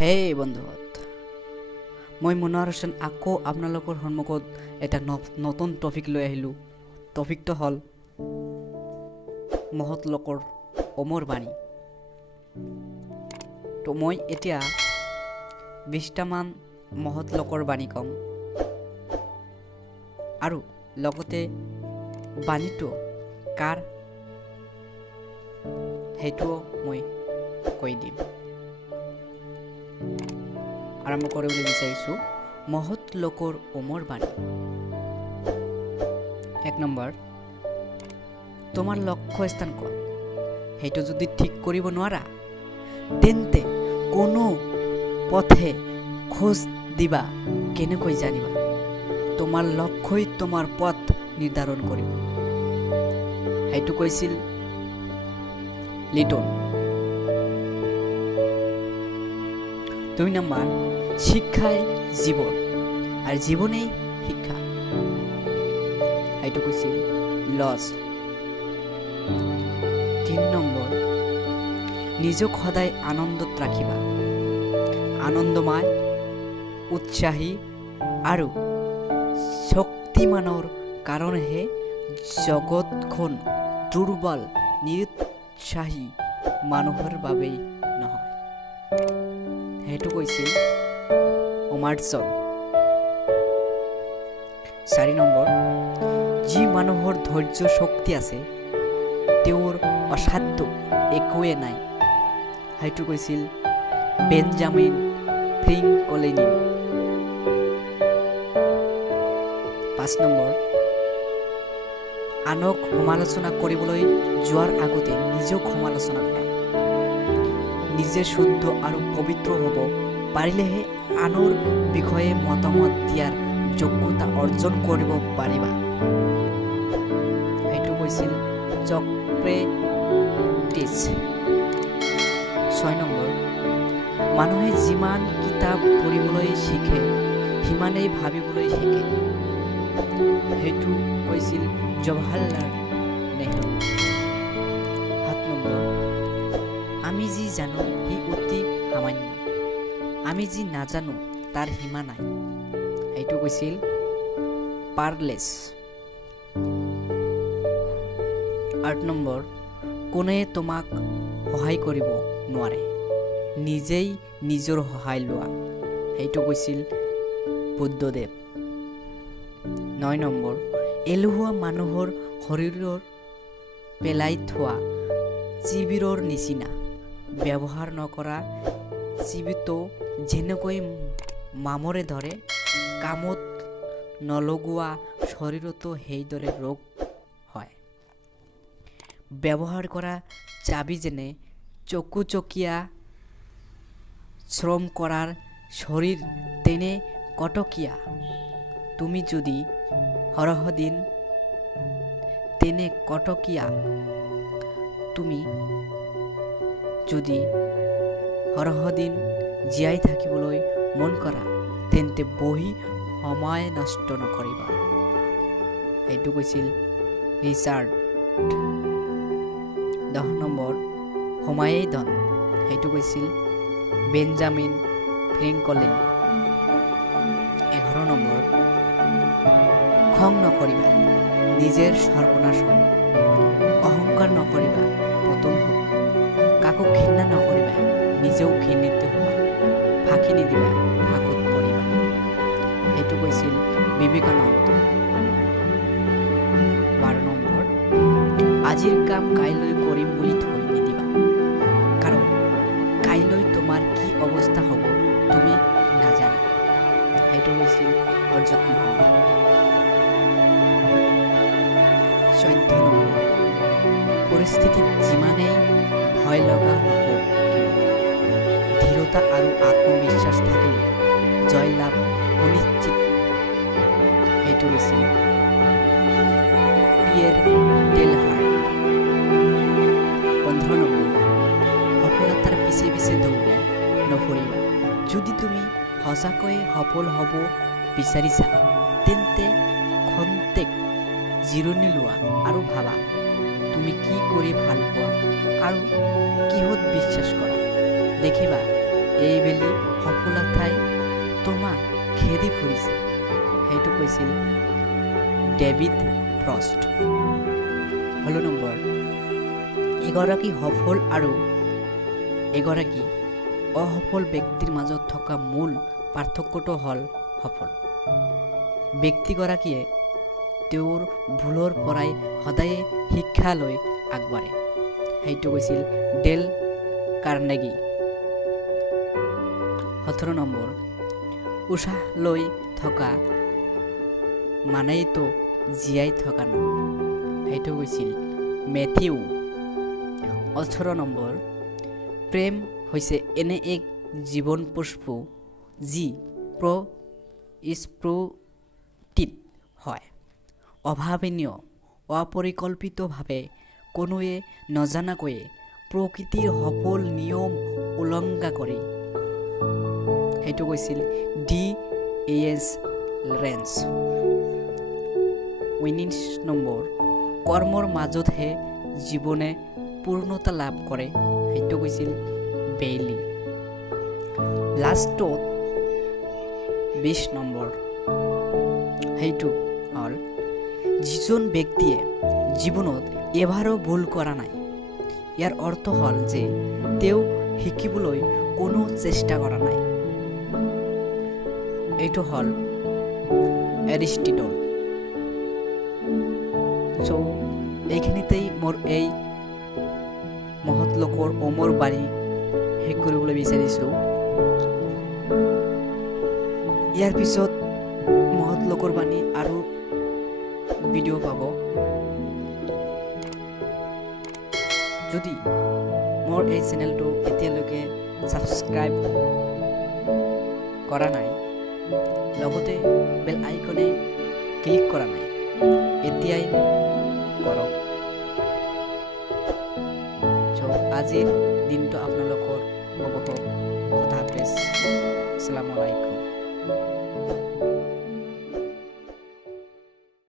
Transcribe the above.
হে বন্ধুহঁত, মই মনোৱাৰ হোসেন আকৌ আপোনালোকৰ সন্মুখত এটা নতুন টপিক লৈ আহিলোঁ। টপিকটো হ'ল মহৎ লোকৰ অমৰ বাণী। তো মই এতিয়া 20টামান মহৎ লোকৰ বাণী ক'ম আৰু লগতে বাণীটো কাৰ সেইটোও মই কৈ দিম। আৰম্ভ কৰিবলৈ বিচাৰিছোঁ মহৎ লোকৰ অমৰ বাণী। 1 নম্বৰ, তোমাৰ লক্ষ্য স্থান ক'ত? সেইটো যদি ঠিক কৰিব নোৱাৰা তেন্তে কোনো পথে খোজ দিবা কেনেকৈ জানিবা? তোমাৰ লক্ষ্যই তোমাৰ পথ নিৰ্ধাৰণ কৰিব। সেইটো কৈছিল লিটন। 2 নম্বৰ, শিক্ষাই জীৱন আৰু জীৱনেই শিক্ষা। সেইটো কৈছিল লজ। 3 নম্বৰ, নিজক সদায় আনন্দত ৰাখিবা। আনন্দময়, উৎসাহী আৰু শক্তিমানৰ কাৰণেহে জগতখন দুৰ্বল নিৰুৎসাহী মানুহৰ বাবেই নহয়। সেইটো কৈছিল অমাৰ্টছন। 4 নম্বৰ, যি মানুহৰ ধৈৰ্য শক্তি আছে তেওঁৰ অসাধ্য একোৱে নাই। সেইটো কৈছিল বেঞ্জামিন ফ্ৰেংকলিন। 5 নম্বৰ, আনক সমালোচনা কৰিবলৈ যোৱাৰ আগতে নিজক সমালোচনা কৰা। নিজে শুদ্ধ আৰু পবিত্ৰ হ'ব পাৰিলেহে আনৰ বিষয়ে মতামত দিয়াৰ যোগ্যতা অৰ্জন কৰিব পাৰিবা। সেইটো কৈছিল চক্ৰেটিছ। 6 নম্বৰ, মানুহে যিমান কিতাপ পঢ়িবলৈ শিকে সিমানেই ভাবিবলৈ শিকে। সেইটো কৈছিল জৱাহৰলাল নেহৰু। 7 নম্বৰ, আমি যি জানো সি অতি সামান্য, আমি যি নাজানো তাৰ সীমা নাই। সেইটো কৈছিল পাৰ্লেছ। 8 নম্বৰ, কোনে তোমাক সহায় কৰিব নোৱাৰে, নিজেই নিজৰ সহায় লোৱা। সেইটো কৈছিল বুদ্ধদেৱ। 9 নম্বৰ, এলেহুৱা মানুহৰ শৰীৰৰ পেলাই থোৱা চিবিৰৰ নিচিনা। ব্যৱহাৰ নকৰা চিবিটো যেনেকৈ মামৰে ধৰে, কামত নলগোৱা শৰীৰতো সেইদৰে ৰোগ হয়। ব্যৱহাৰ কৰা চাবি যেনে চকুচকীয়া, শ্ৰম কৰাৰ শৰীৰ তেনে কটকীয়া। তুমি যদি সৰহদিন তেনে কটকীয়া, তুমি যদি সৰহদিন জীয়াই থাকিবলৈ মন কৰা তেন্তে বহি সময় নষ্ট নকৰিবা। সেইটো কৈছিল ৰিচাৰ্ড। 10 নম্বৰ, সময়েই ধন। সেইটো কৈছিল বেঞ্জামিন ফ্ৰেংকলিন। 11 নম্বৰ, খং নকৰিবা, নিজেৰ সৰ্বনাশ হ'ব। অহংকাৰ নকৰিবা, পতন হ'ব। কাকো ঘৃণা নকৰিবা, নিজেও ঘৃণিত হ'বা। ফাঁকি নিদিবা, ফাঁকত পৰিবা। সেইটো কৈছিল বিবেকানন্দ। 12 নম্বৰ, আজিৰ কাম কাইলৈ কৰিম বুলি থৈ নিদিবা, কাৰণ কাইলৈ তোমাৰ কি অৱস্থা হ'ব তুমি নাজানা। সেইটো হৈছিল হযৰত মুহাম্মদ। 14 নম্বৰ, পৰিস্থিতিত যিমানেই ভয় লগা নহওক কিয় ধীৰতা আৰু আত্মবিশ্বাস থাকিলে জয়লাভ সুনিশ্চিত। সেইটো হৈছিল পিয়েৰ টেলহাৰ্ট। 15 নম্বৰ, সফলতাৰ পিছে পিছে দৌৰি নফুৰিবা। যদি তুমি সঁচাকৈয়ে সফল হ'ব বিচাৰিছা তেন্তে খন্তেক জিৰণি লোৱা আৰু ভাবা তুমি কি কৰি ভাল পোৱা আৰু কিহত বিশ্বাস কৰা। দেখিবা এইবেলি সফলতাই তোমাক খেদি ফুৰিছে, সেইটো কৈছিল ডেভিড ফ্ৰষ্ট। 16 নম্বৰ, এগৰাকী সফল আৰু এগৰাকী অসফল ব্যক্তিৰ মাজত থকা মূল পাৰ্থক্যটো হ'ল সফল ব্যক্তিগৰাকীয়ে তেওঁৰ ভুলৰ পৰাই সদায়ে শিক্ষা লৈ আগবাঢ়ে, সেইটো কৈছিল ডেল কাৰ্নেগী। 17 নম্বৰ, উশাহ লৈ থকা মানেইতো জীয়াই থকা নহয়, সেইটো কৈছিল মেথিউ। 18 নম্বৰ, প্ৰেম হৈছে এনে এক জীৱন পুষ্প যি স্ফুটিত হয়, অভাৱনীয়, অপৰিকল্পিতভাৱে কোনোৱে নজনাকৈয়ে প্ৰকৃতিৰ সফল নিয়ম উলংঘা কৰি, সেইটো কৈছিল D.S. লৰেঞ্চ। 19 নম্বৰ, কৰ্মৰ মাজতহে জীৱনে পূৰ্ণতা লাভ কৰে, সেইটো কৈছিল বেইলি। লাষ্টত 20 নম্বৰ, সেইটো হ'ল যিজন ব্যক্তিয়ে জীৱনত এবাৰো ভুল কৰা নাই, ইয়াৰ অৰ্থ হ'ল যে তেওঁ শিকিবলৈ কোনো চেষ্টা কৰা নাই, এইটো হ'ল এৰিষ্টটল। চ' এইখিনিতেই মোৰ এই মহৎ লোকৰ অমৰ বাণী শেষ কৰিবলৈ বিচাৰিছোঁ। ইয়াৰ পিছত মহৎ লোকৰ বাণী আৰু ভিডিঅ' পাব। যদি মোৰ এই চেনেলটো এতিয়ালৈকে ছাবস্ক্ৰাইব কৰা নাই, লগতে বেল আইকনে ক্লিক কৰা নাই, এতিয়াই কৰক। আজিৰ দিনটো আপোনালোকৰ হ'ব। খোদা হাফেজ, আসসালামু আলাইকুম।